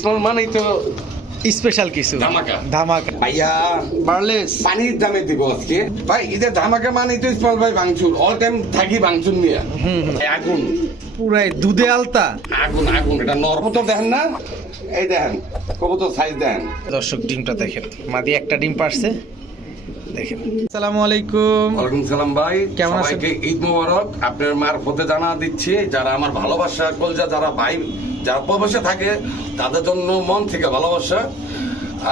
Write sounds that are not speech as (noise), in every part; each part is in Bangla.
স্মল মানেই তো স্পেশাল কিছু। ধামাকা। ধামাকা। ভাইয়া বাড়লে পানির দামে দিব আজকে। ভাই এটা ধামাকা মানেই তো স্মল ভাই ভাঙচুর। অল টাইম থাকি ভাঙচুর নিয়ে। আগুন। পুরাই দুধে আলতা। আগুন আগুন এটা নরম। তো দেখেন না? এই দেখেন কবুতর সাইজ দেখেন। দর্শক ডিমটা দেখেন। মাদি একটা ডিম পারছে। দেখেন। আসসালামু আলাইকুম। ওয়ালাইকুম সালাম ভাই। কেমন আছেন? ঈদ মোবারক। আপনার মারফতে জানা দিচ্ছি যারা আমার ভালোবাসা কলজা যারা ভাই যারা প্রবাসে থাকে তাদের জন্য মন থেকে ভালোবাসা।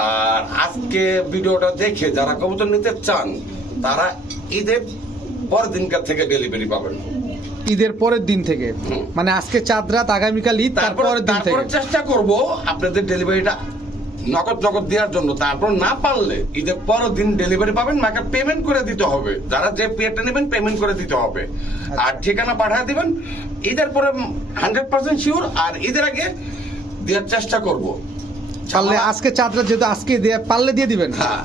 আর আজকে ভিডিওটা দেখে যারা কবুতর নিতে চান তারা ঈদের পর দিনকার থেকে ডেলিভারি পাবেন। ঈদের পরের দিন থেকে? মানে আজকে চাঁদ রাত আগামীকাল ঈদ তারপর তারপরের দিন থেকে? তারপর চেষ্টা করব আপনাদের ডেলিভারিটা নগদ নগদ দেওয়ার জন্য। তারপর না পারলে ঈদের পরের দিন ডেলিভারি পাবেন মাকে পেমেন্ট করে দিতে হবে। যারা যে পেটা নেবেন পেমেন্ট করে দিতে হবে। আর ঠিকানা পাঠিয়ে দিবেন। ঈদের পরে হান্ড্রেড পার্সেন্ট শিওর আর ঈদের আগে দেওয়ার চেষ্টা করব। পারলে আজকে চাঁদ রাত যেহেতু আজকে দিয়ে পারলে দিয়ে দিবেন? হ্যাঁ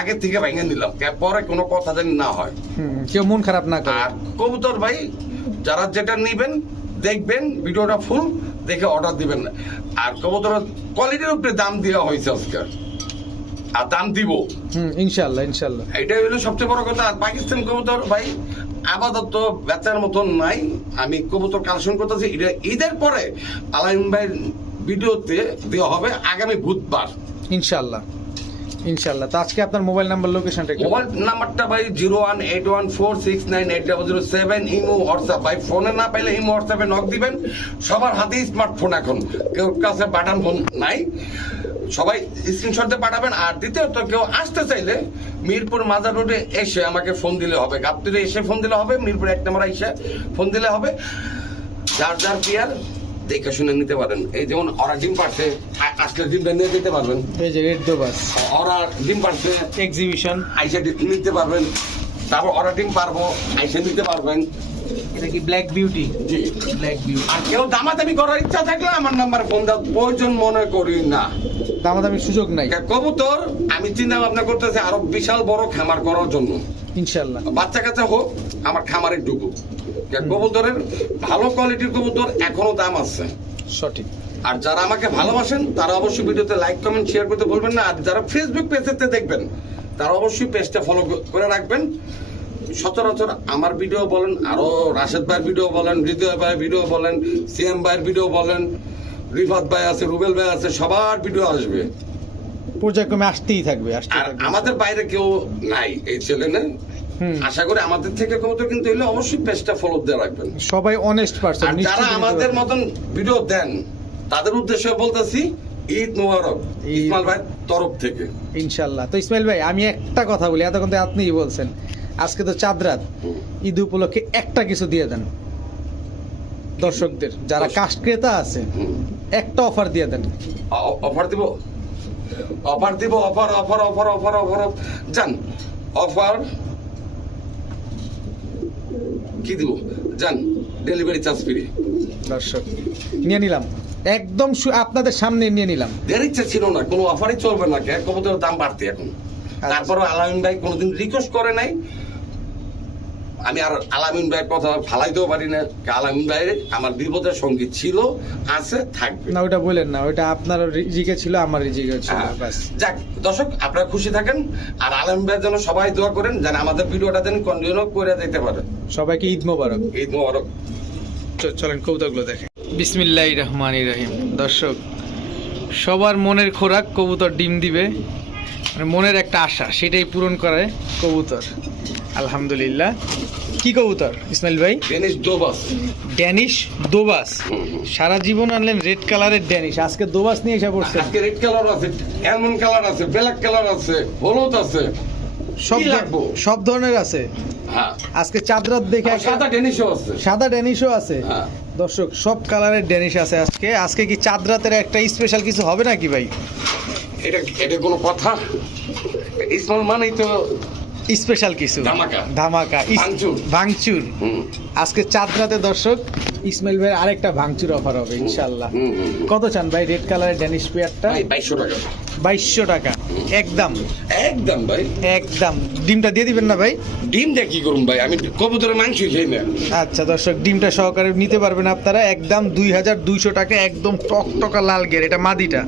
আগে থেকে ভেঙে নিলাম। পরে কোনো কথা যেন না হয়। কেউ মন খারাপ না করে। আর কবুতর ভাই যারা যেটা নিবেন দেখবেন ভিডিওটা ফুল দেখে অর্ডার দিবেন। আর কবুতর কোয়ালিটির উপরে দাম দেওয়া হয়েছে আজকে। আর দাম দিব। হুম ইনশাল্লাহ ইনশাল্লাহ এটাই হলো সবচেয়ে বড় কথা। আর পাকিস্তান কবুতর ভাই আপাতত বেচার মতন নাই। আমি কবুতর কালেকশন করতেছি। এটা ঈদের পরে আলাইম ভাইয়ের ভিডিওতে দেওয়া হবে আগামী বুধবার। ইনশাল্লাহ ইনশাল্লাহ তো আজকে আপনার মোবাইল নাম্বার লোকেশনটা মোবাইল নাম্বারটা ভাই zero one eight one four six nine eight double zero seven, Imo, WhatsApp. ভাই, ফোনে না পাইলে ইমো, হোয়াটসঅ্যাপে নক দিবেন। সবার হাতেই স্মার্টফোন এখন। কেউ কাছে বাটন ফোন নাই। সবাই স্ক্রিনশট দিয়ে পাঠাবেন। আর দ্বিতীয়ত, কেউ আসতে চাইলে মিরপুর মাজার রোডে এসে আমাকে ফোন দিলে হবে। গাবতিতে এসে ফোন দিলে হবে। মিরপুর এক নম্বর এসে ফোন দিলে হবে। যার যার পিয়ার দেখে শুনে নিতে পারেন। এই যেমন ওরা ডিম পারছে আ- আজকে ডিমটা নিয়ে যেতে পারবেন। এই যে রেড দোবাস। ওরা ডিম পারছে এক্সিবিশন আইসা নিতে পারবেন। তারপর অর্ডার ডিম পারব আইসা নিতে পারবেন। এটা কি ব্ল্যাক বিউটি জি। ব্ল্যাক বিউটি আর কেউ দামাদামি করার ইচ্ছা থাকলে আমার নাম্বার ফোন দেওয়ার প্রয়োজন মনে করি না। দামাদামি সুযোগ নাই। কবুতর আমি চিন্তা ভাবনা করতেছি আরও বিশাল বড় খামার করার জন্য। ইনশাল্লাহ। বাচ্চা কাচ্চা হোক আমার খামারে ঢুকুক। কবুতরের ভালো কোয়ালিটির কবুতর এখনও দাম আছে। সঠিক। আর যারা আমাকে ভালোবাসেন তারা অবশ্যই ভিডিওতে লাইক কমেন্ট শেয়ার করতে বলবেন না। আর যারা ফেসবুক পেজেতে দেখবেন তারা অবশ্যই পেজটা ফলো করে রাখবেন। সচরাচর আমার ভিডিও বলেন আরও রাশেদ ভাইয়ের ভিডিও বলেন হৃদয় ভাইয়ের ভিডিও বলেন সিএম ভাইয়ের ভিডিও বলেন রিফাত ভাই আছে রুবেল ভাই আছে সবার ভিডিও আসবে। পর্যায়ক্রমে আসতেই থাকবে আর আমাদের বাইরে কেউ নাই এই ছেলে হুম। আশা করি আমাদের থেকে কবুতর কিন্তু অবশ্যই পেজটা ফলো দিয়ে রাখবেন। সবাই অনেস্ট পারসন যারা আমাদের মতন ভিডিও দেন তাদের উদ্দেশ্যে বলতেছি ঈদ মোবারক ইসমাইল ভাইয়ের তরফ থেকে। ইনশাল্লাহ। তো ইসমাইল ভাই আমি একটা কথা বলি এতক্ষণ তো আপনিই বলছেন। আজকে তো চাঁদ রাত। ঈদ উপলক্ষে একটা কিছু দিয়ে দেন। দর্শকদের যারা কাস্ট ক্রেতা আছে একটা অফার দিয়ে দেন। অফার দিব? অফার দিব offer offer offer offer offer যান অফার কি দিব? যান ডেলিভারি চার্জ ফ্রি দর্শক নিয়ে নিলাম। একদম আপনাদের সামনে নিয়ে নিলাম। দেওয়ার ইচ্ছা ছিল না কোনো অফারই চলবে না কে কবুতরের দাম বাড়তে এখন। তারপরও আলামিন ভাই কোনোদিন রিকোয়েস্ট করে নাই। আমি আর আলামিন ভাইয়ের কথা ফালাইতেও পারি না। আলামিন ভাই আমার বিপদের সঙ্গী ছিল আছে থাকবে। না ওটা বলেন না ওটা আপনার রিজিকে ছিল আমার রিজিকে ছিল হ্যাঁ। যাক দর্শক আপনারা খুশি থাকেন আর আলম ভাইয়ের জন্য সবাই দোয়া করেন যেন আমাদের ভিডিওটা যেন কন্টিনিউ করে যেতে পারে। সবাইকে ঈদ মোবারক। ঈদ মোবারক। চলেন কবুতরগুলো দেখেন। বিসমিল্লাহ রহমান রহিম। দর্শক সবার মনের খোরাক কবুতর ডিম দিবে। মনের একটা আশা সেটাই পূরণ করে কবুতর। আলহামদুলিল্লাহ। কি কবুতর ইসমাইল ভাই? ডেনিস দোবাস ড্যানিশ দোবাস সারা জীবন আনলেন রেড কালারের ড্যানিশ আজকে দোবাস নিয়ে এসে পড়ছে। আজকে রেড কালার আছে এমন কালার আছে ব্ল্যাক কালার আছে হলুদ আছে। সব লাগবো? সব ধরনের আছে। হ্যাঁ। আজকে চাঁদরাত দেখে সাদা ডেনিসও আছে। সাদা ড্যানিশও আছে। হ্যাঁ। দর্শক সব কালারের ড্যানিশ আছে আজকে। আজকে কি চাঁদরাতের একটা স্পেশাল কিছু হবে নাকি ভাই? এটা এটা কোনো কথা? ইসমাল মানেই তো স্পেশাল কিছু। ধামাকা। ভাঙচুর। আজকে চাঁদ রাতে দর্শক ইসমাইল ভাইয়ের আরেকটা ভাঙচুর অফার হবে ইনশাল্লাহ। কত চান ভাই? রেড কালারের ড্যানিশ পেয়ারটা ভাই বাইশশো টাকা। বাইশশো টাকা। একদম। একদম ভাই। একদম। ডিমটা দিয়ে দিবেন না ভাই? ডিম দিয়ে কি করুন ভাই? আমি কবুতরের মাংস খেয়ে না আচ্ছা দর্শক ডিমটা সহকারে নিতে পারবেন আপনারা। একদম দুই হাজার দুইশো টাকা একদম টকটকা লাল গের এটা মাদিটা।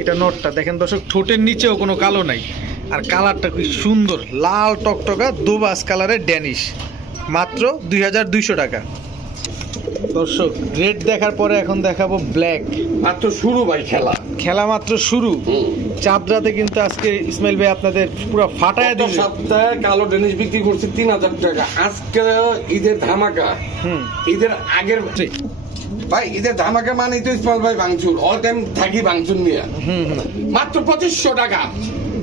এটা নোটটা। দেখেন দর্শক ঠোঁটের নিচেও কোনো কালো নাই। আর কালারটা খুব সুন্দর লাল টকটকা দোবাস কালারের ড্যানিশ। মাত্র দুই হাজার দুইশো টাকা। দর্শক রেড দেখার পরে এখন দেখাবো ব্ল্যাক। মাত্র শুরু ভাই খেলা। খেলা মাত্র শুরু। চাঁদরাতে কিন্তু আজকে ইসমাইল ভাই আপনাদের পুরো ফাটায় দিবে। সপ্তাহে কালো ডেনিস বিক্রি করছি তিন হাজার টাকা। আজকে ঈদের ধামাকা। হুম। ঈদের আগের। ভাই ঈদের ধামাকা মানে তো ইসমাল ভাই ভাঙচুর। অল টাইম থাকি ভাঙচুর নিয়ে। মাত্র পঁচিশশো টাকা।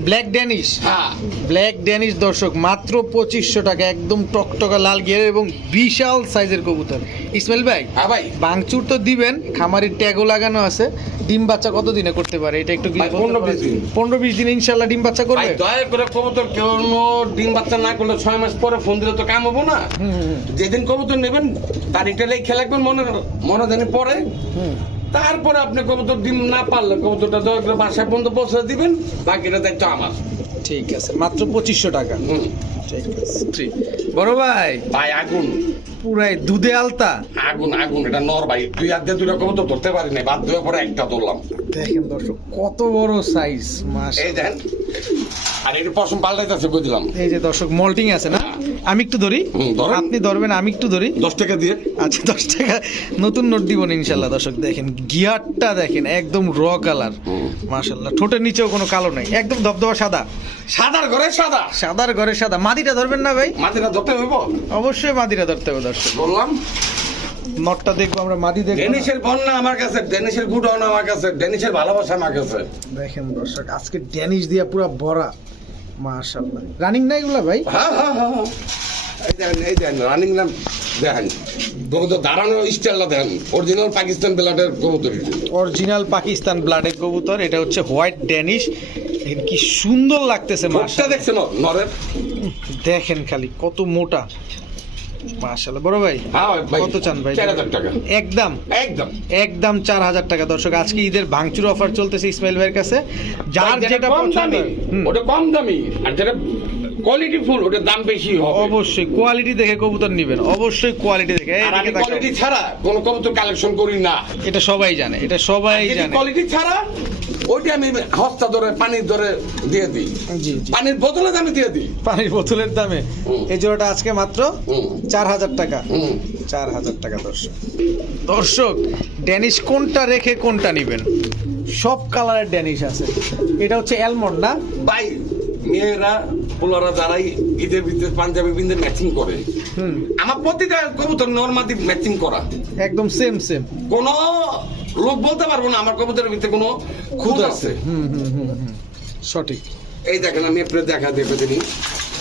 ব্ল্যাক ড্যানিশ হ্যাঁ। ব্ল্যাক ড্যানিশ দর্শক মাত্র পঁচিশশো টাকা একদম টকটকা লাল গিয়ার এবং বিশাল সাইজের কবুতর। ইসমাইল ভাই হ্যাঁ ভাই। বাংচুর তো দিবেন খামারের ট্যাগও লাগানো আছে। ডিম বাচ্চা কত দিনে করতে পারে? এটা একটু পনেরো ভাই, বলতে 15 পারেন? দিন। 15 বিশ দিনে ইনশাল্লাহ ডিম বাচ্চা করবে? দয়া করে কবুতর কোনো ডিম বাচ্চা না করলে ছয় মাস পরে ফোন দিলে তো কাম হব না। যেদিন কবুতর নেবেন তারিখটা লেগে খেলা রাখবেন মনে মনে জানি পরে। তারপরে আপনি কবুতর ডিম না পারলে কবুতরটা দয়া করে বাসায় পর্যন্ত পৌঁছে দিবেন বাকিটা দায়িত্ব আমার। ঠিক আছে মাত্র পঁচিশশো টাকা। ঠিক আছে। বড় ভাই ভাই আগুন। পুরাই দুধে আলতা। আগুন আগুন এটা নর ভাই। তুই আর দিয়ে দুটা কবুতর ধরতে পারি না বাদ দেওয়ার পরে একটা ধরলাম। দেখেন দর্শক কত বড় সাইজ মাস এই দেন। আর এটা পশম পাল্টাইতেছে দিলাম? এই যে দর্শক মল্টিং আছে না? আমি একটু ধরি? আপনি ধরবেন আমি একটু ধরি? দশ টাকা দিয়ে। আচ্ছা দশ টাকা। নতুন নোট দিব না ইনশাল্লাহ দর্শক দেখেন গিয়ারটা দেখেন একদম র কালার। মাশাল্লাহ ঠোঁটের নিচেও কোনো কালো নাই। একদম ধবধবা সাদা। সাদার ঘরে সাদা। সাদার ঘরে সাদা। মাদিটা ধরবেন না ভাই? মাটিটা ধরতে হইব? অবশ্যই মাদিটা ধরতে হবে দর্শক। বললাম। নটটা দেখব আমরা মাদি দেখব ডেনিশের বন্যা আমার কাছে ডেনিশের গুডন আমার কাছে ডেনিশের ভালোবাসা আমার কাছে। দেখেন দর্শক আজকে ড্যানিশ দিয়া পুরো ভরা। মাশাল্লাহ রানিং নাই এগুলা ভাই? হ্যাঁ হ্যাঁ হ্যাঁ হ্যাঁ। এই দেখেন এই দেখেন রানিং নাম দেখেন। কবুতর দাঁড়ানো স্টাইলটা দেখেন। অরিজিনাল পাকিস্তান ব্লাডের কবুতর অরিজিনাল পাকিস্তান ব্লাডের কবুতর এটা হচ্ছে হোয়াইট ড্যানিশ দেখেন কি সুন্দর লাগতেছে দেখছেন নরের? দেখেন খালি কত মোটা। মাশাল্লাহ বড় ভাই কত চান ভাই? চার হাজার টাকা। একদম? একদম। একদম চার হাজার টাকা। দর্শক আজকে ঈদের ভাঙচুর অফার চলতেছে ইসমাইল ভাইয়ের কাছে। যার যেটা কম দামি ওটা কম দামি আর যেটা কোয়ালিটি ফুল ওটার দাম বেশি হবে। অবশ্যই কোয়ালিটি দেখে কবুতর নিবেন। অবশ্যই কোয়ালিটি দেখে। আমি কোয়ালিটি ছাড়া কোনো কবুতর কালেকশন করি না। এটা সবাই জানে এটা সবাই জানে। কোয়ালিটি ছাড়া ওইটা আমি হস্তা ধরে পানির ধরে দিয়ে দিই। পানির বোতলে আমি দিয়ে দিই। পানির বোতলের দামে। এই জোড়াটা আজকে মাত্র চার হাজার টাকা। চার হাজার টাকা দর্শক। দর্শক ড্যানিশ কোনটা রেখে কোনটা নিবেন? সব কালারের ড্যানিশ আছে। এটা হচ্ছে অ্যালমন্ড না? ভাই মেয়েরা পোলারা যারাই ঈদের ভিতরে পাঞ্জাবি বিন্দে ম্যাচিং করে আমার প্রতিটা কবুতর নর্মাদি ম্যাচিং করা। একদম সেম সেম কোনো লোক বলতে পারব না আমার কবুতরের ভিতরে কোনো খুদ আছে। হুম হুম হুম হুম সঠিক। এই দেখেন আমি আপনার দেখা দেখে। দিই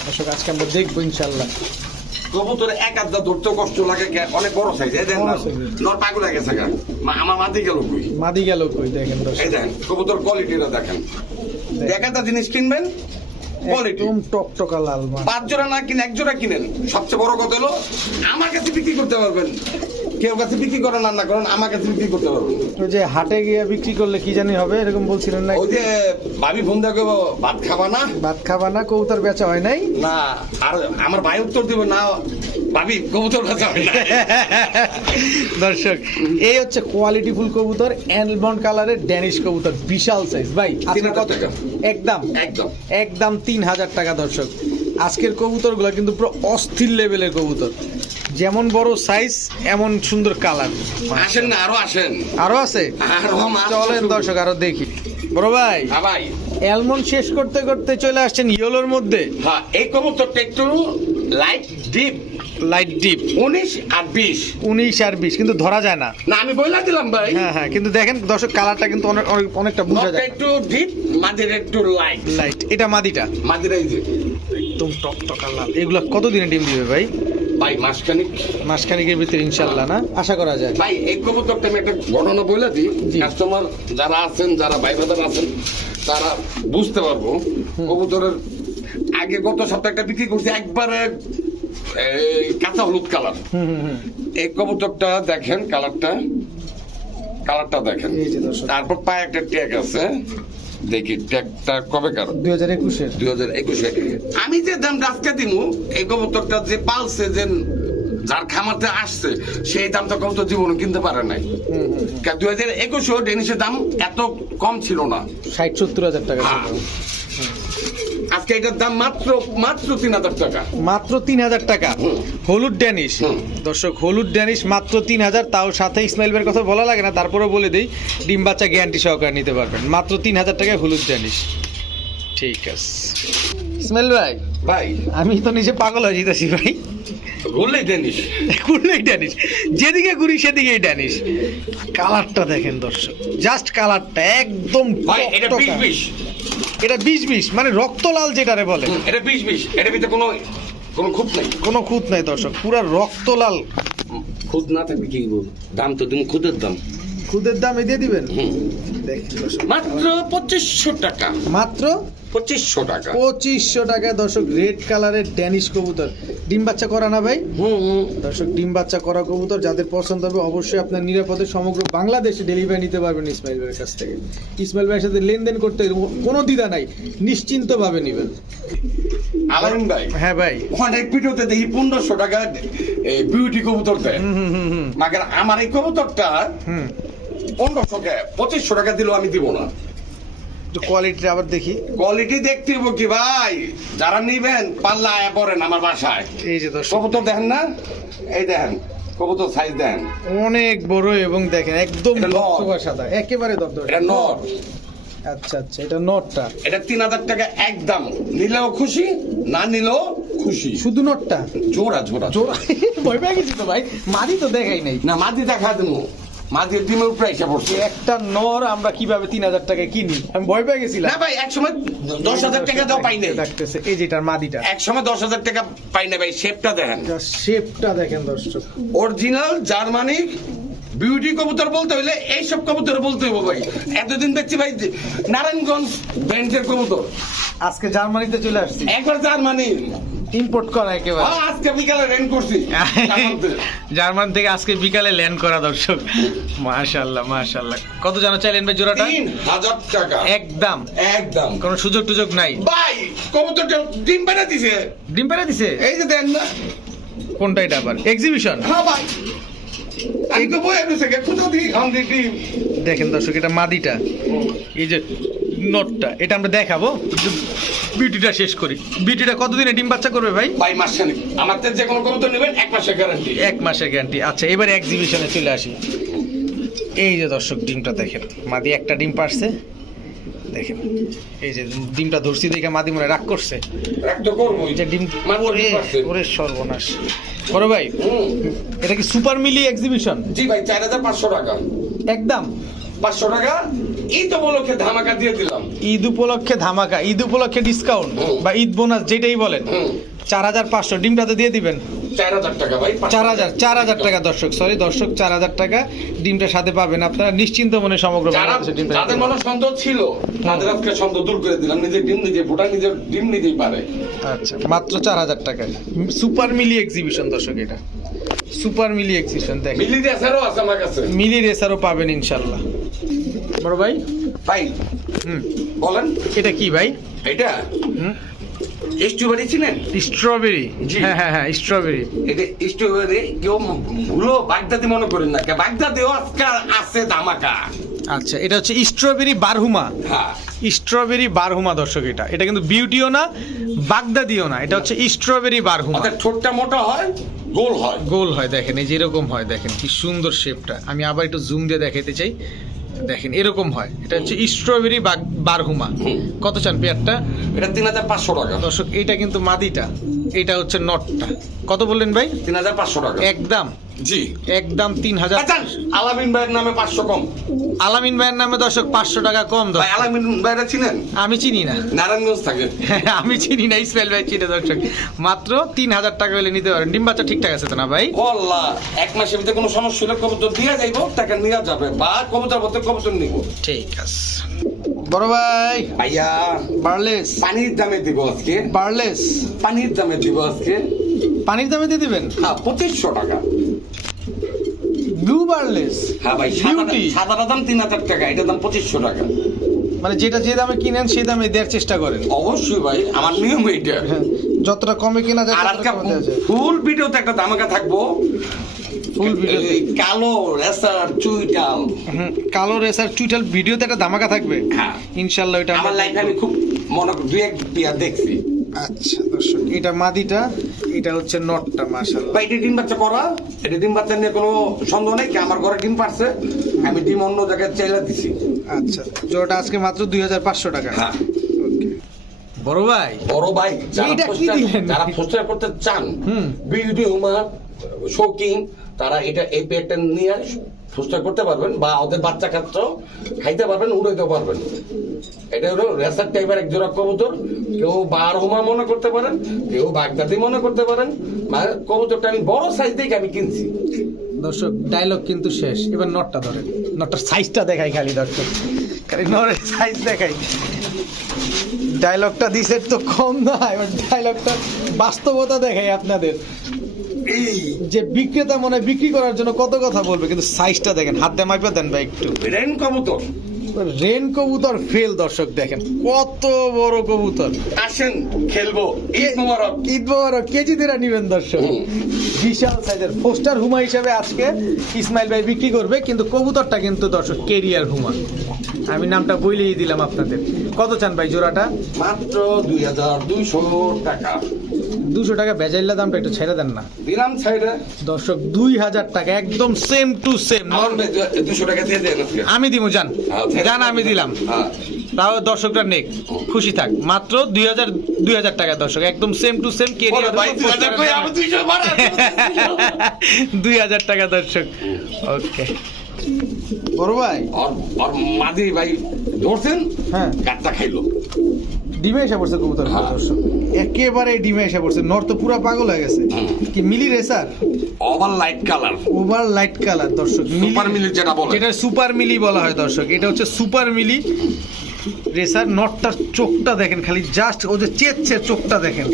দর্শক আজকে আমরা দেখব ইনশাল্লাহ কবুতরে এক আধটা ধরতে কষ্ট লাগে অনেক বড় সাইজ এই দেখেন। নর পাগল গেছে গা। আমার মাদি গেল কই? মাদি গেল কই দেখেন এই দেখেন কবুতর কোয়ালিটিটা দেখেন। দেখাটা জিনিস কিনবেন? কোয়ালিটি টকটকা লাল পাঁচ জোড়া না কিনে এক জোড়া কিনেন। সবচেয়ে বড় কথা হলো আমার কাছে বিক্রি করতে পারবেন। কেউ কাছে বিক্রি করেন না করেন আমার কাছে বিক্রি করতে পারবেন। যে হাটে গিয়ে বিক্রি করলে কি জানি হবে এরকম বলছিলেন না ওই যে ভাবি ফোন দেখো ভাত খাবা না? ভাত খাবা না কবুতর বেচা হয় নাই? না আর আমার ভাই উত্তর দিব না ভাবি কবুতর বেচা না দর্শক এই হচ্ছে কোয়ালিটি ফুল কবুতর অ্যালমন্ড কালারের ড্যানিশ কবুতর বিশাল সাইজ ভাই কত? একদম। একদম। একদম তিন হাজার টাকা দর্শক। আজকের কবুতরগুলো কিন্তু পুরো অস্থির লেভেলের কবুতর। যেমন বড় সাইজ এমন সুন্দর কালার আসেন না আরও আসেন। আরও আছে? চলেন দর্শক আরও দেখি। বড় ভাই ভাই। অ্যালমন্ড শেষ করতে করতে চলে আসছেন ইয়েলোর মধ্যে। হ্যাঁ এই কবুতরটা একটু লাইট ডিপ লাইট ডিপ উনিশ আর বিশ। উনিশ আর বিশ কিন্তু ধরা যায় না। না আমি বইলা দিলাম ভাই। হ্যাঁ হ্যাঁ কিন্তু দেখেন দর্শক কালারটা কিন্তু অনেক অনেক- অনেকটা বোঝা যায়। একটু ডিপ মাঝের একটু লাইট লাইট এটা মাদিটা। মাঝের এই যে। একদম টকটকা লাল। এগুলো কত দিনে ডিম দিবে ভাই? ভাই মাসখানিক। মাসখানিকের ভিতরে ইনশাল্লাহ না? আশা করা যায়। ভাই এই কবুতরটা আমি একটা ঘটনা বলে দিই। কাস্টমার যারা আছেন যারা ভাই বাজার আছেন তারা বুঝতে পারব। কবুতরের আগে গত সপ্তাহে একটা বিক্রি করছি একবারে কাঁচা হলুদ কালার। এই কবুতরটা দেখেন কালারটা? কালারটা দেখেন। তারপর পায়ে একটা ট্যাগ আছে। দেখি ট্যাগটা কবে কার? দুই হাজার একুশের। দুই হাজার একুশে আমি যে দাম আজকে দিমু এই কবুতরটা যে পালছে যে যার খামারতে আসছে সেই দামটা কবুতর জীবনে কিনতে পারে নাই। দুই হাজার একুশেও ডেনিসের দাম এত কম ছিল না। ষাট সত্তর হাজার টাকা হ্যাঁ। আজকে এটার দাম মাত্র মাত্র তিন হাজার টাকা। মাত্র তিন হাজার টাকা। হলুদ ড্যানিশ। দর্শক হলুদ ড্যানিশ মাত্র তিন হাজার তাও সাথে ইসমাইল ভাইয়ের কথা বলা লাগে না তারপরেও বলে দিই ডিম বাচ্চা গ্যারান্টি সহকারে নিতে পারবেন। মাত্র তিন হাজার টাকায় হলুদ ড্যানিশ। ঠিক আছে। ইসমাইল ভাই। ভাই। আমি তো নিজে পাগল হয়ে যেতেছি ভাই। বললেই ডেনিস ঘুরলেই ড্যানিশ। যেদিকে ঘুরি সেদিকেই ড্যানিশ। কালারটা দেখেন দর্শক জাস্ট কালারটা একদম ভাই এটা বিশ। বিশ এটা বিষ বিষ মানে রক্তলাল যেটারে বলে। এটা বিষ বিষ এটার ভিতরে কোনো কোনো খুঁত নাই। কোনো খুঁত নাই দর্শক পুরা রক্তলাল খুঁত না থাকবে কি বল দাম তো তুমি খুদের দাম। খুদের দাম দিয়ে দিবেন? মাত্র পঁচিশশো টাকা। মাত্র পঁচিশশো টাকা। পঁচিশশো টাকা দর্শক রেড কালারের ড্যানিশ কবুতর। ডিম বাচ্চা করা না ভাই? দর্শক ডিম বাচ্চা করা কবুতর যাদের পছন্দ হবে অবশ্যই আপনার নিরাপদে সমগ্র বাংলাদেশে ডেলিভারি নিতে পারবেন ইসমাইল ভাইয়ের কাছ থেকে। ইসমাইল ভাইয়ের সাথে লেনদেন করতে কোনো দ্বিধা নাই নিশ্চিন্ত ভাবে নেবেন। আলামিন ভাই হ্যাঁ ভাই। অনেক ভিডিওতে দেখি পনেরোশো টাকা বিউটি কবুতর দেয়। হুম হুম হুম হুম। আমার এই কবুতরটা হুম। পনেরোশো পঁচিশশো টাকা দিলেও আমি দিব না। একটু কোয়ালিটিটা আবার দেখি। কোয়ালিটি দেখতে হইব কি ভাই? যারা নিবেন পাল্লা আয়া পড়েন আমার বাসায়। এই যে দর্শক। কবুতর দেখেন না? এই দেখেন কবুতর সাইজ দেখেন অনেক বড় এবং দেখেন একদম। সাদা একেবারে দবদবা এটা নট আচ্ছা আচ্ছা এটা নটটা। এটা তিন হাজার টাকা একদম। নিলেও খুশি না নিলেও খুশি। শুধু নটটা? জোড়া জোড়া। জোড়া। (laughs) ভয় পেয়ে গেছি তো ভাই মাদি তো দেখাই নাই। না মাদি দেখা দেবো। ডিমের উপরে এসে পড়ছে। একটা নর আমরা কীভাবে তিন হাজার টাকায় কিনি? আমি ভয় পেয়ে গেছিলাম। না ভাই এক সময় দশ হাজার টাকা দাও পাই নাই। ডাকতেছে এই যেটার মাদিটা। এক সময় দশ হাজার টাকা পাই না ভাই শেপটা দেখেন। শেপটা দেখেন দর্শক। অরিজিনাল জার্মানি বিউটি কবুতর বলতে হইলে এইসব কবুতর বলতে হইব ভাই। এতদিন দেখছি ভাই নারায়ণগঞ্জ ব্র্যান্ডের কবুতর। আজকে জার্মানিতে চলে আসছি। একবার জার্মানি। ইম্পোর্ট করা একেবারে। আ, আজকে বিকালে রেন্ট করছি। (laughs) জার্মান থেকে আজকে বিকালে ল্যান্ড করা দর্শক। মাশাল্লাহ মাশাল্লাহ কত জানো চাইলেন ভাই জোড়াটা? তিন হাজার টাকা। একদম। একদম। কোনো সুযোগ টুযোগ নাই। ভাই কবুতরটা ডিম বেড়া দিছে। ডিম পেড়ে দিছে? এই যে দেন না। কোনটা এটা আবার? এক্সিবিশন হ্যাঁ ভাই। দেখেন দর্শক এটা মাদিটা। এই যে নটটা এটা আমরা দেখাবো। বিউটিটা শেষ করি। বিউটিটা কতদিনে ডিম বাচ্চা করবে ভাই? ভাই মাস খানিক। আমার যে কোনো কবুতর নেবেন এক মাসের গ্যারান্টি এক মাসের গ্যারান্টি আচ্ছা এবারে এক্সিবিশনে চলে আসি। এই যে দর্শক ডিমটা দেখেন। মাদি একটা ডিম পারছে। দেখেন এই যে ডিমটা ধরছি দেখে মাদি মনে হয় রাগ করছে। যে ডিম। ওরে সর্বনাশ। বড় ভাই এটা কি সুপার মিলি এক্সিবিশন জি ভাই চার হাজার পাঁচশো টাকা। একদম। পাঁচশো টাকা? তো উপলক্ষে ধামাকা দিয়ে দিলাম। ঈদ উপলক্ষে ধামাকা ঈদ উপলক্ষে ডিসকাউন্ট বা ঈদ বোনাস যেটাই বলেন চার হাজার পাঁচশো ডিমটাতে দিয়ে দিবেন। টাকা ভাই চার হাজার চার হাজার টাকা দর্শক সরি দর্শক চার হাজার টাকা ডিমটা সাথে পাবেন আপনারা। নিশ্চিন্ত মনে সমগ্র যাদের মনে সন্দেহ ছিল তাদের আজকে সন্দেহ দূর করে দিলাম। নিজের ডিম নিজে ভোটা নিজের ডিম নিজেই পারে। আচ্ছা মাত্র চার হাজার টাকা সুপার মিলি এক্সিবিশন দর্শক এটা। সুপার মিলি এক্সিবিশন দেখেন। মিলি দেশেরও আছে আমার কাছে। মিলি রেসারও পাবেন ইনশাল্লাহ। বড় ভাই? ভাই হুম। বলেন। এটা কি ভাই? এটা? হুম। স্ট্রবেরি চিনেন স্ট্রবেরি। হ্যাঁ হ্যাঁ হ্যাঁ স্ট্রবেরি। এটা স্ট্রবেরি কেউ ভুলো বাগদাদি মনে করেন না। কে বাগদাদিও আজকাল আছে ধামাকা। আচ্ছা এটা হচ্ছে স্ট্রবেরি বারহুমা। হ্যাঁ। স্ট্রবেরি বারহুমা দর্শক এটা। এটা কিন্তু বিউটিও না বাগদাদিও না। এটা হচ্ছে স্ট্রবেরি বারহুমা। ঠোঁটটা মোটা হয় গোল হয়। গোল হয় দেখেন এই যে এরকম হয় দেখেন কি সুন্দর শেপটা আমি আবার একটু জুম দিয়ে দেখাতে চাই। দেখেন এরকম হয়। এটা হচ্ছে স্ট্রবেরি বারহুমা। কত চান পেয়ারটা এটা তিন হাজার পাঁচশো টাকা। দর্শক এটা কিন্তু মাদিটা। এটা হচ্ছে নটটা। কত বললেন ভাই? তিন হাজার পাঁচশো টাকা। একদম। জি। একদম তিন হাজার আচ্ছা আলামিন ভাইয়ের নামে পাঁচশো কম। আলামিন ভাইয়ের নামে দর্শক পাঁচশো টাকা কম আলামিন ভাইরা চিনেন? আমি চিনি না। নারায়ণগঞ্জ থাকে। আমি চিনি না ইসমাইল ভাই চিনে দর্শক। মাত্র তিন হাজার টাকা হলে নিতে পারেন। ডিম বাচ্চা ঠিকঠাক আছে তো না ভাই? আল্লাহ এক মাসের ভিতরে কোনো সমস্যা হলে কবুতর দিয়ে যাইব টাকা নিয়ে যাবে। বা কবুতর বলতে কবুতর নিব। ঠিক আছে। বড় ভাই। ভাইয়া বার্লেস। পানির দামে দিব আজকে। বার্লেস। পানির দামে দিব আজকে। পানির দামে দিয়ে দিবেন? হ্যাঁ পঁচিশশো টাকা। ব্লু বার্লেস হ্যাঁ ভাই। সাদাটা দাম তিন হাজার টাকা এটার দাম পঁচিশশো টাকা। মানে যেটা যে দামে কিনেন সেই দামে দেওয়ার চেষ্টা করেন। অবশ্যই ভাই আমার নিয়ম এইটা। হ্যাঁ, যতটা কমে কেনা যায় ফুল ভিডিওতে একটা ধামাকা থাকব। ফুল ভিডিওতে। কালো রেসার চুইটাল। কালো রেসার টুইটাল ভিডিওতে একটা ধামাকা থাকবে? হ্যাঁ। ইনশাল্লাহ এটা আমার আমরা লাইফে আমি খুব মনে দুই এক বিয়া দেখছি। আচ্ছা দর্শক এটা মাদিটা এটা হচ্ছে নটটা মাশাল্লাহ ভাই এটা ডিম বাচ্চা করা? এটা ডিম বাচ্চা নিয়ে কোনো সন্দেহ নেই কি আমার ঘরে ডিম পারছে? আমি ডিম অন্য জায়গায় চাইলা দিছি। আচ্ছা জোড়াটা আজকে মাত্র দুই হাজার পাঁচশো টাকা। হ্যাঁ। বড় ভাই। বড় ভাই যারা কি পোস্টার দিলেন? যারা পোস্টার করতে চান হুম। বিউটি হুমার শৌকিন তারা এটা এই পেটটা নিয়ে পোস্টার করতে পারবেন বা ওদের বাচ্চা কাচ্চাও খাইতে পারবেন উড়াইতে পারবেন। এটা হলো রেসার টাইপের এক জোড়া কবুতর। কেউ বার হোমা মনে করতে পারেন কেউ বাগদাদি মনে করতে পারেন। মানে কবুতরটা আমি বড় সাইজ দেখে আমি কিনছি। দর্শক ডায়লগ কিন্তু শেষ। এবার নটটা ধরেন। নটটার সাইজটা দেখাই খালি দর্শক। খালি নরের সাইজ দেখাই। ডায়লগটা দিছে তো কম না এবার ডায়লগটা বাস্তবতা দেখাই আপনাদের। যে বিক্রেতা মনে হয় বিক্রি করার জন্য কত কথা বলবে কিন্তু সাইজটা দেখেন। হাত দিয়ে মাইপে দেন ভাই একটু। রেন কবুতর। রেন কবুতর ফেল দর্শক দেখেন কত বড় কবুতর। আসেন খেলব। ঈদ মোবারক। ঈদ মোবারক কেজি দেরা নিবেন দর্শক? বিশাল সাইজের পোস্টার হুমা হিসাবে আজকে ইসমাইল ভাই বিক্রি করবে কিন্তু কবুতরটা কিন্তু দর্শক কেরিয়ার হুমা। আমি নামটা বইলেই দিলাম আপনাদের। কত চান ভাই জোড়াটা? মাত্র দুই হাজার দুইশো টাকা। দুশো টাকা বেজাইল্লা দামটা একটু ছেড়ে দেন না। দিলাম সাইডে দর্শক দুই হাজার টাকা একদম সেম টু সেম দুশো টাকা দিয়ে দেন আমি দিব জান। জান আমি দিলাম। হ্যাঁ। তাও দর্শকরা নেক খুশি থাক। মাত্র দুই হাজার দুই হাজার টাকা দর্শক একদম সেম টু সেম বাড়াই, (laughs) দুই হাজার টাকা দর্শক। ওকে বড় ভাই? আর আর ভাই ধরছেন হ্যাঁ। গাছটা খাইলো। ডিমে এসে পড়ছে কবুতর হ্যাঁ। দর্শক। একেবারে ডিমে এসে পড়ছে। নর তো পুরো পাগল হয়ে গেছে। কি mealy racer over light colour. Over light colour দর্শক। সুপার মিলি যেটা বলে। যেটা সুপার মিলি বলা হয় দর্শক। এটা হচ্ছে সুপার মিলি। রেসার নটটার চোখটা দেখেন খালি জাস্ট ও যে চেচ্ছে চোখটা দেখেন।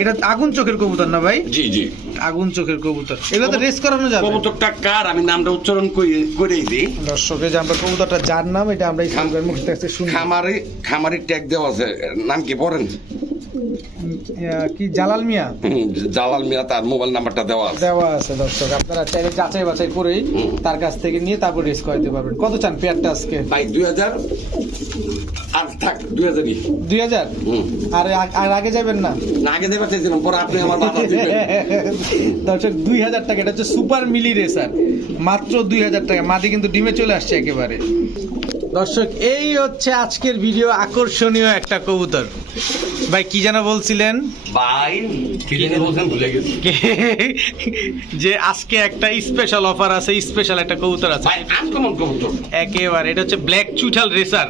এটা আগুন চোখের কবুতর না ভাই? জি জি। আগুন চোখের কবুতর। এগুলো তো রেস করানো যাবে। কবুতরটা কার? আমি নামটা উচ্চারণ করেই দিই। দর্শকে যে আমরা কবুতরটা যার নাম এটা আমরা ইসলামের মুখ থেকে শুনি। খামারি খামারি ট্যাগ দেওয়া আছে। নাম কি পড়েন? কি জালাল মিয়া? জালাল মিয়া তার মোবাইল নাম্বারটা দেওয়া আছে। দেওয়া আছে দর্শক। আপনারা চাইলে যাচাই বাছাই করেই তার কাছ থেকে নিয়ে তারপর রেস করাতে পারবেন। কত চান পেয়ারটা আজকে? ভাই দুই হাজার। আর থাক দুই হাজারই। দুই হাজার? আর আর আগে যাবেন না? না আগে দেবার চাইছিলাম পরে আপনি আমার বাধা দিবেন (laughs) দর্শক দুই হাজার টাকা এটা হচ্ছে সুপার মিলি রেসার মাত্র দুই হাজার টাকা মাটি কিন্তু ডিমে চলে আসছে একেবারে। দর্শক এই হচ্ছে আজকের ভিডিও আকর্ষণীয় একটা কবুতর। ভাই কি যেন বলছিলেন? ভাই ভুলে গেছি। যে আজকে একটা স্পেশাল অফার আছে স্পেশাল একটা কবুতর আছে। কবুতর। একেবারে এটা হচ্ছে ব্ল্যাক চুইঠাল রেসার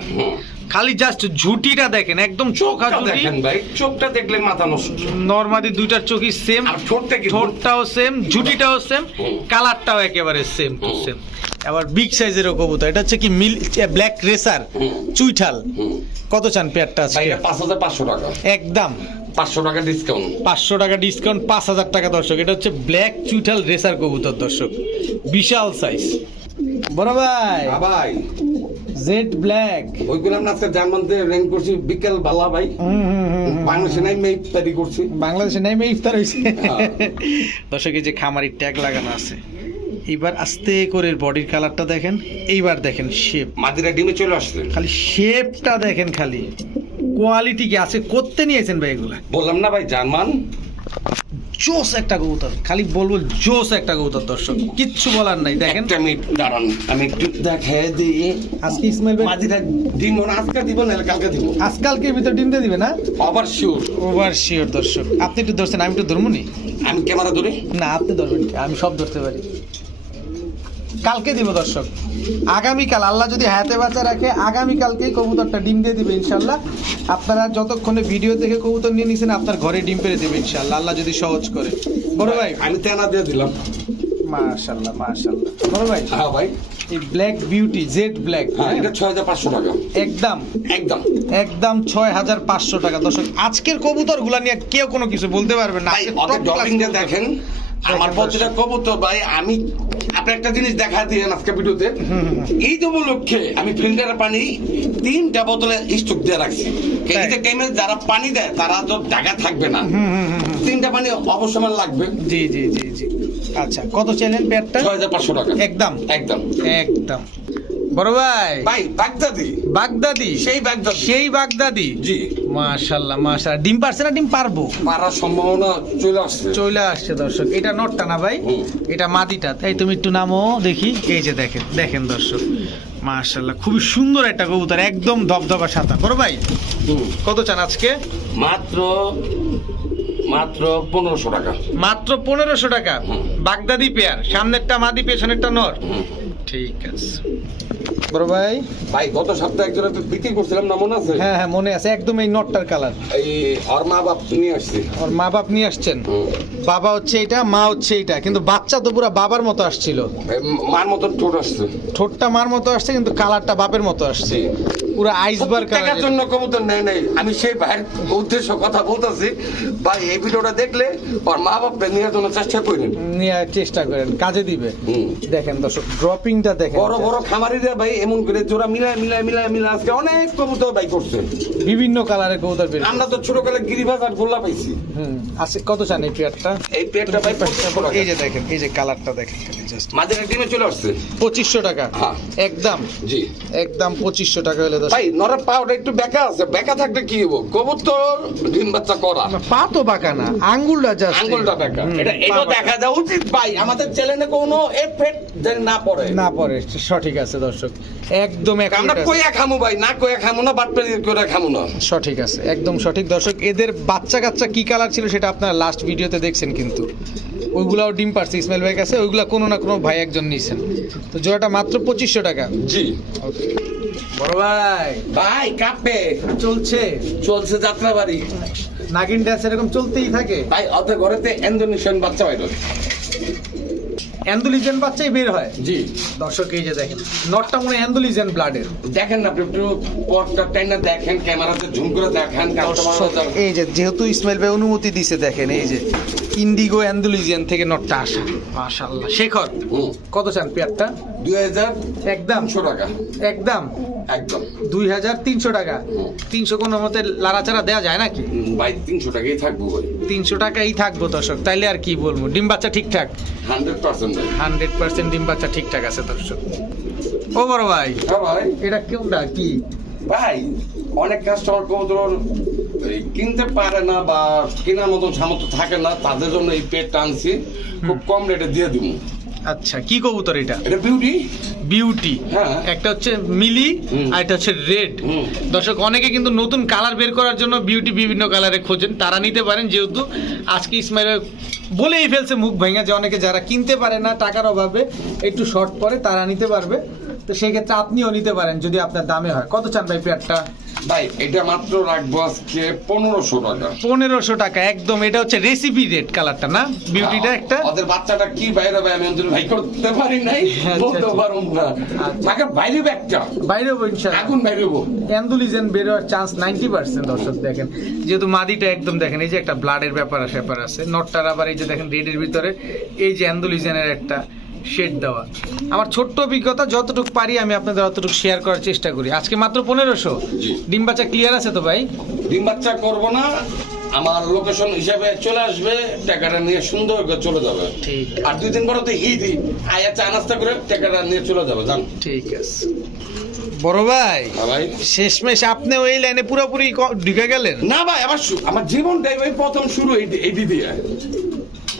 খালি জাস্ট ঝুটিটা দেখেন একদম চোখ দেখেন ভাই চোখটা দেখলে মাথা নষ্ট। নর্মাদি দুইটার চোখই সেম আর ঠোঁটটা কি? ঠোঁটটাও সেম ঝুটিটাও সেম কালারটাও একেবারে সেম। সেম আবার বিগ সাইজেরও কবুতর। এটা হচ্ছে কি মিল ব্ল্যাক রেসার চুইঠাল। কত চান পেয়ারটা আজকে? এটা পাঁচ হাজার পাঁচশো টাকা। একদম। পাঁচশো টাকা ডিসকাউন্ট পাঁচশো টাকা ডিসকাউন্ট পাঁচ হাজার টাকা দর্শক। এটা হচ্ছে ব্ল্যাক চুইঠাল রেসার কবুতর দর্শক। বিশাল সাইজ বড় ভাই। ভাই। জেড ব্ল্যাক ওইগুলো আমরা আজকে জার্মানতে র্যাঙ্ক করছি বিকেল বালা ভাই। বাংলাদেশে নাই মেয়ে ইত্যাদি করছি। বাংলাদেশে নেমে ইফতার হয়েছে। হ্যাঁ। দর্শক এই যে খামারি ট্যাগ লাগানো আছে। এইবার আস্তে করে বডির কালারটা দেখেন। এইবার দেখেন শেপ মাদিরা ডিমে চলে আসছে। খালি শেপটা দেখেন খালি। কোয়ালিটি কি আছে? করতে নিয়েছেন ভাই এগুলা। বললাম না ভাই জার্মান। জোস একটা কবুতর। খালি বলব জোস একটা কবুতর দর্শক। কিচ্ছু বলার নাই। দেখেন। একটা মিনিট দাঁড়ান। আমি একটু দেখে দিই। আজকে ইসমাইল ভাই মাদিরা ডিম আজকে দিব না কালকে দিব। আজকালকে ভিতর ডিম দিয়ে দিবে না? ওভার শিওর ওভার শিওর দর্শক। আপনি একটু ধরছেন আমি একটু ধরবো নি আমি ক্যামেরা ধরি। না আপনি ধরবেন। আমি সব ধরতে পারি। কালকে দিব দর্শক। আগামীকাল আল্লাহ যদি হাতে বাঁচা রাখে আগামীকালকেই কবুতরটা ডিম দিয়ে দিবে ইনশাল্লাহ আপনারা যতক্ষণে ভিডিও থেকে কবুতর নিয়ে নিছেন আপনার ঘরে ডিম পেরে দেবে ইনশাল্লাহ আল্লাহ যদি সহজ করে। বড় ভাই আমি তেনা দিয়ে দিলাম। মাশাল্লাহ মাশাল্লাহ বড় ভাই হ্যাঁ ভাই। এই ব্ল্যাক বিউটি জেড ব্ল্যাক এটা ছয় হাজার পাঁচশো টাকা। একদম। একদম। একদম ছয় হাজার পাঁচশো টাকা। দর্শক আজকের কবুতরগুলা নিয়ে কেউ কোনো কিছু বলতে পারবে না। দেখেন আমার প্রতিটা কবুতর ভাই আমি আপনি একটা জিনিস দেখা দিলেন আজকে ভিডিওতে। এই তো উপলক্ষে আমি ফিল্টারের পানি তিনটা বোতলে স্টক দিয়ে রাখছি? এই টাইমে যারা পানি দেয় তারা তো ঢাকা থাকবে না। তিনটা পানি অবশ্যই লাগবে। জি জি জি জি। আচ্ছা কত চাইলেন পেয়ারটা ছয় হাজার পাঁচশো টাকা। একদম। একদম। একদম। বড় ভাই। ভাই বাগদাদি। বাগদাদি? সেই বাগদাদি। সেই বাগদাদি? জি। ডিম পারছে না ডিম পারব? পারার সম্ভাবনা চলে আসছে। চলে আসছে দর্শক। এটা নটটা না ভাই? এটা মাদিটা। তাই তুমি একটু নামো দেখি। এই যে দেখেন দেখেন দর্শক। মাশাল্লাহ খুবই সুন্দর একটা কবুতর একদম ধবধবা সাদা। বড় ভাই কত চান আজকে? মাত্র মাত্র পনেরোশো টাকা। মাত্র পনেরোশো টাকা। বাগদাদি পেয়ার সামনেরটা মাদি পেছনেরটা নর। ঠিক আছে। বড় ভাই। ভাই গত সপ্তাহে একজনের তো বিক্রি করছিলাম না মনে আছে? হ্যাঁ হ্যাঁ মনে আছে একদম এই নটটার কালার। এই ওর মা বাপ নিয়ে আসছে। ওর মা বাপ নিয়ে আসছেন? বাবা হচ্ছে এটা মা হচ্ছে এটা কিন্তু বাচ্চা তো পুরো বাবার মতো আসছিল। মার মতন ঠোঁট আসছে। ঠোঁটটা মার মতো আসছে কিন্তু কালারটা বাপের মতো আসছে। পুরো আইসবার টাকার জন্য কবুতর নেয় নেই। আমি সেই ভাইয়ের উদ্দেশ্য কথা বলতেছি। ভাই এই ভিডিওটা দেখলে ওর মা জন্য চেষ্টা করেন। চেষ্টা করেন কাজে দিবে। দেখেন দর্শক ড্রপিংটা দেখেন। বড় বড় খামারিরা ভাই এমন করে জোড়া মিলায় মিলায় মিলায় মিলায় আজকে অনেক কবুতর ভাই করছে। বিভিন্ন কালারের কবুতর বের আমরা তো ছোট কালে গিরিবাজ আর গোল্লা পাইছি। হুম আছে কত চান এই পেয়ারটা? এই পেটটা ভাই পঁচিশশো টাকা। এই যে দেখেন এই যে কালারটা দেখেন। মাঝের টিমে চলে আসছে। পঁচিশশো টাকা। হ্যাঁ। একদম। জি। একদম পঁচিশশো টাকা হলে ভাই নরের পাওয়াটা একটু বেকা আছে। বেকা থাকলে কি হব? কবুতর ডিম বাচ্চা করা। পা তো বাঁকা না আঙ্গুলটা জাস্ট আঙ্গুলটা বেকা। এটা এটা দেখা যাওয়া উচিত ভাই। আমাদের চ্যানেলে কোনো এফেক্ট যেন না পড়ে। না পরে সঠিক আছে দর্শক। একদম আমরা কইয়া খামু ভাই। না কইয়া খামু না বাট পেরি করে খামু না। সঠিক আছে একদম সঠিক। দর্শক এদের বাচ্চা কাচ্চা কি কালার ছিল সেটা আপনারা লাস্ট ভিডিওতে দেখছেন কিন্তু। ওইগুলাও ডিম পারছে ইসমাইল ভাই কাছে। ওইগুলা কোনো না কোনো ভাই একজন নিয়েছেন। তো জোড়াটা মাত্র পঁচিশশো টাকা। জি। বড় ভাই। ভাই কাপে। চলছে। চলছে যাত্রা বাড়ি নাগিন ড্যান্স এরকম চলতেই থাকে। ভাই অত ঘরেতে ইন্দোনেশিয়ান বাচ্চা বাইর হয়। অ্যান্ডোলিজেন বাচ্চাই বের হয়। জি। দর্শক এই যে দেখেন নটটা মনে অ্যান্ডোলিজেন ব্লাডের দেখেন না একটু ওয়ার্কটা টাইনা দেখেন ক্যামেরাতে ঝুম করে দেখেন এই যে যেহেতু ইসমাইল ভাই অনুমতি দিছে দেখেন এই যে ইন্ডিগো অ্যান্ডোলিজিয়ান থেকে নটটা আসা। মাশাআল্লাহ। শেখর কত চান পেয়ারটা? 2000 একদম। 300 টাকা। একদম। একদম। 2300 টাকা। 300 কোনো মতে লাড়াচাড়া দেওয়া যায় নাকি? ভাই 300 টাকাই থাকব তিনশো টাকাই থাকব দর্শক। তাইলে আর কি বলব? ডিম বাচ্চা ঠিকঠাক? 100% পছন্দ? হান্ড্রেড পার্সেন্ট ডিম বাচ্চা ঠিকঠাক আছে দর্শক। ও বড় ভাই হ্যাঁ ভাই। এটা কি? ভাই অনেক কাস্টমার কিনতে পারে না বা কেনার সামর্থ্য থাকে না তাদের জন্য এই পেট টানছি খুব কম রেটে দিয়ে দিব। আচ্ছা কি কবুতর এটা? এটা বিউটি বিউটি হ্যাঁ। একটা হচ্ছে মিলি আর এটা হচ্ছে রেড দর্শক অনেকে কিন্তু নতুন কালার বের করার জন্য বিউটি বিভিন্ন কালারে খোঁজেন তারা নিতে পারেন যেহেতু আজকে ইসমাইলের বলেই ফেলছে মুখ ভেঙে যে অনেকে যারা কিনতে পারে না টাকার অভাবে একটু শর্ট পরে তারা নিতে পারবে। তো সেক্ষেত্রে আপনিও নিতে পারেন যদি আপনার দামে হয়। কত চান ভাই পেয়ারটা ভাই এটা মাত্র রাখব আজকে পনেরোশো টাকা। পনেরোশো টাকা একদম এটা হচ্ছে রেসিপি রেড কালারটা না? বিউটিটা একটা? ওদের বাচ্চাটা কি বাইরে ভাই আমি ওদের ভাই করতে পারি নাই? আচ্ছা, বলতে আচ্ছা। পারুম না। আচ্ছা। তাকে বাইরে একটা বাইরে হব আগুন বাইরে হব অ্যান্ডুলিজেন বেরোয়ার চান্স নাইনটি পার্সেন্ট দর্শক দেখেন। যেহেতু মাদিটা একদম দেখেন এই যে একটা ব্লাডের ব্যাপার ব্যাপার আছে নটটার আবার এই যে দেখেন রেডের ভিতরে এই যে অ্যান্ডুলিজেনের একটা শেড দেওয়া। আমার ছোট্ট অভিজ্ঞতা যতটুকু পারি আমি আপনাদের অতটুকু শেয়ার করার চেষ্টা করি। আজকে মাত্র পনেরোশো। ডিম বাচ্চা ক্লিয়ার আছে তো ভাই? ডিম বাচ্চা করব না আমার লোকেশন হিসাবে চলে আসবে টাকাটা নিয়ে সুন্দর করে চলে যাবে। আর দুই দিন পরে তো হিদি আয়া চা নাস্তা করে টাকাটা নিয়ে চলে যাবে জান। ঠিক আছে। বড় ভাই হ্যাঁ ভাই। শেষমেশ আপনিও এই লাইনে পুরোপুরি ঢুকে গেলেন? না ভাই আমার আমার জীবনটাই ভাই প্রথম শুরু এই দিয়ে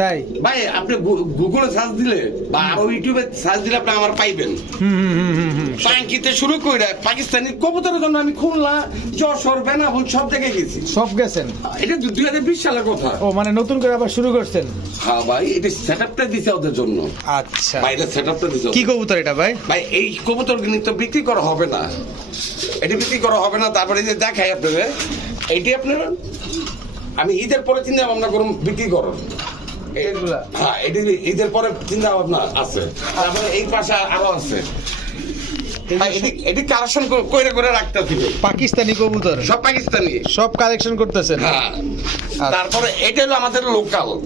তাই? ভাই আপনি গুগলে সার্চ দিলে বা আরও ইউটিউবে সার্চ দিলে আপনি আমার পাইবেন। পাঙ্কিতে শুরু করে পাকিস্তানি কবুতরের জন্য আমি খুলনা যশোর বেনাবুল সব জায়গায় গেছি। সব গেছেন? এটা দুই হাজার বিশ সালের কথা। ও মানে নতুন করে আবার শুরু করছেন? হ্যাঁ ভাই এটা সেট আপটা দিছে ওদের জন্য। আচ্ছা। ভাই এটা সেট আপটা দিছে কি কবুতর এটা ভাই? ভাই এই কবুতর কিন্তু বিক্রি করা হবে না। এটি বিক্রি করা হবে না তারপরে যে দেখাই আপনাদের। এইটি আপনার আমি ঈদের পরে চিন্তা ভাবনা করুন বিক্রি করো এগুলা? হ্যাঁ এটি ঈদের পরে চিন্তা ভাবনা আছে। তারপরে এই পাশে আরও আছে। এটি- এটি কালেকশন করে করে রাখতে হবে পাকিস্তানি কবুতর। সব পাকিস্তানি। সব কালেকশন করতেছেন। হ্যাঁ। তারপরে এটা হলো আমাদের লোকাল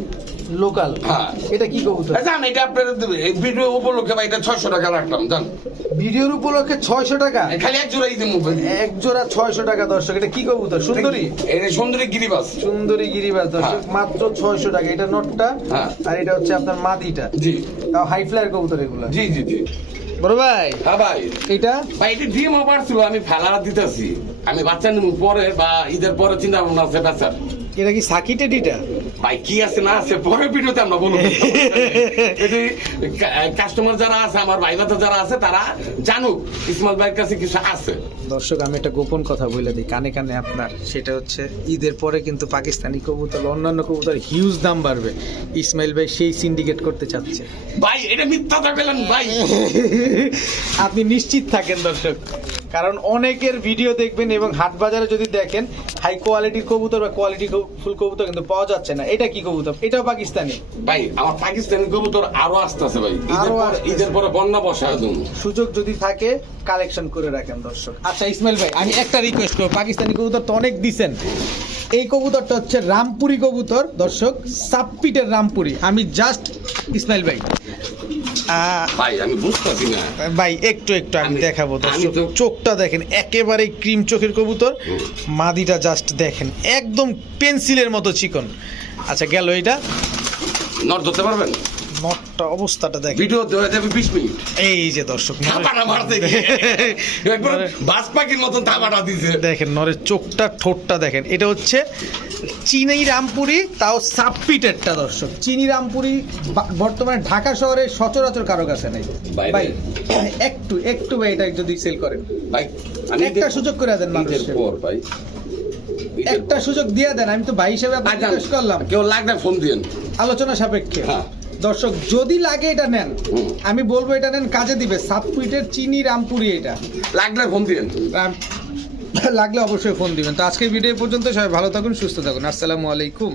লোকাল হ্যাঁ। এটা কি কবুতর? জান এটা আপনার এই ভিডিও উপলক্ষে ভাই এটা ছয়শো টাকা রাখলাম জান। ভিডিওর উপলক্ষে ছয়শো টাকা? খালি এক জোড়া ঈদের মুভি এক জোড়া ছয়শো টাকা দর্শক। এটা কি কবুতর? সুন্দরী? এটা সুন্দরী গিরিবাস। সুন্দরী গিরিবাস দর্শক হ্যাঁ। মাত্র ছয়শো টাকা। এটা নটটা হ্যাঁ। আর এটা হচ্ছে আপনার মাদিটা। জি। তাও হাই ফ্লায়ার কবুতর এগুলো। জি জি জি। বড় ভাই হ্যাঁ ভাই। এটা? ভাই এটা ডিম ছিল আমি ফেলা দিতেছি। আমি বাচ্চা নিব পরে বা ঈদের পরে চিন্তা ভাবনা আছে বেচার। এটা কি সাকিটে ডিটা ভাই কি আছে না আছে পরে ভিডিওতে আমরা বলব। এটি কাস্টমার যারা আছে আমার ভাই যারা আছে তারা জানুক ইসমাল ভাইয়ের কাছে কিছু আছে। দর্শক আমি একটা গোপন কথা বলে দিই। কানে কানে আপনার সেটা হচ্ছে ঈদের পরে কিন্তু পাকিস্তানি কবুতর অন্যান্য কবুতর হিউজ দাম বাড়বে। ইসমাইল ভাই সেই সিন্ডিকেট করতে চাচ্ছে। ভাই এটা মিথ্যা থাকলেন ভাই। আপনি নিশ্চিত থাকেন দর্শক। কারণ অনেকের ভিডিও দেখবেন এবং হাট বাজারে যদি দেখেন হাই কোয়ালিটির কবুতর বা কোয়ালিটি ফুল কবুতর কিন্তু পাওয়া যাচ্ছে না। এটা কি কবুতর? এটাও পাকিস্তানি। ভাই আমার পাকিস্তানি কবুতর আরও আসতেছে ভাই। ঈদের আরও পর ঈদের পরে বন্যা বসায় দেবো সুযোগ যদি থাকে কালেকশন করে রাখেন দর্শক। আচ্ছা ইসমাইল ভাই আমি একটা রিকোয়েস্ট করব। পাকিস্তানি কবুতর তো অনেক দিছেন। এই কবুতরটা হচ্ছে রামপুরি কবুতর। দর্শক সাবপিটের রামপুরি। আমি জাস্ট ইসমাইল ভাই। ভাই আমি বুঝতেছি না। ভাই একটু একটু আমি দেখাবো দর্শক। চোখটা দেখেন একেবারে ক্রিম চোখের কবুতর। মাদিটা জাস্ট দেখেন একদম পেন্সিলের মতো চিকন। আচ্ছা গেল এটা নট ধরতে পারবেন? নটটা অবস্থাটা দেখেন। ভিডিও দেওয়া যাবে বিশ মিনিট। এই যে দর্শক থাপাটা মারতে একবার বাস পাখির মতন থাপাটা দিছে। দেখেন নরের চোখটা ঠোঁটটা দেখেন। এটা হচ্ছে চিনি রামপুরি তাও সাবপিটেরটা দর্শক। চিনি রামপুরি বর্তমানে ঢাকা শহরে সচরাচর কারও কাছে নেই। ভাই একটু একটু ভাই এটা যদি সেল করেন। ভাই একটা সুযোগ করে দেন মানুষকে পর ভাই। একটা সুযোগ দিয়ে দেন আমি তো ভাই হিসেবে। আপনাকে আচ্ছা, করলাম। কেউ লাগলে ফোন দিন আলোচনা সাপেক্ষে। হ্যাঁ। দর্শক যদি লাগে এটা নেন। আমি বলব এটা নেন কাজে দিবে। সাবপুইটের চিনি রামপুরি এটা। লাগলে ফোন দিবেন। লাগলে অবশ্যই ফোন দিবেন। তো আজকের ভিডিও পর্যন্ত সবাই ভালো থাকুন সুস্থ থাকুন। আসসালামু আলাইকুম।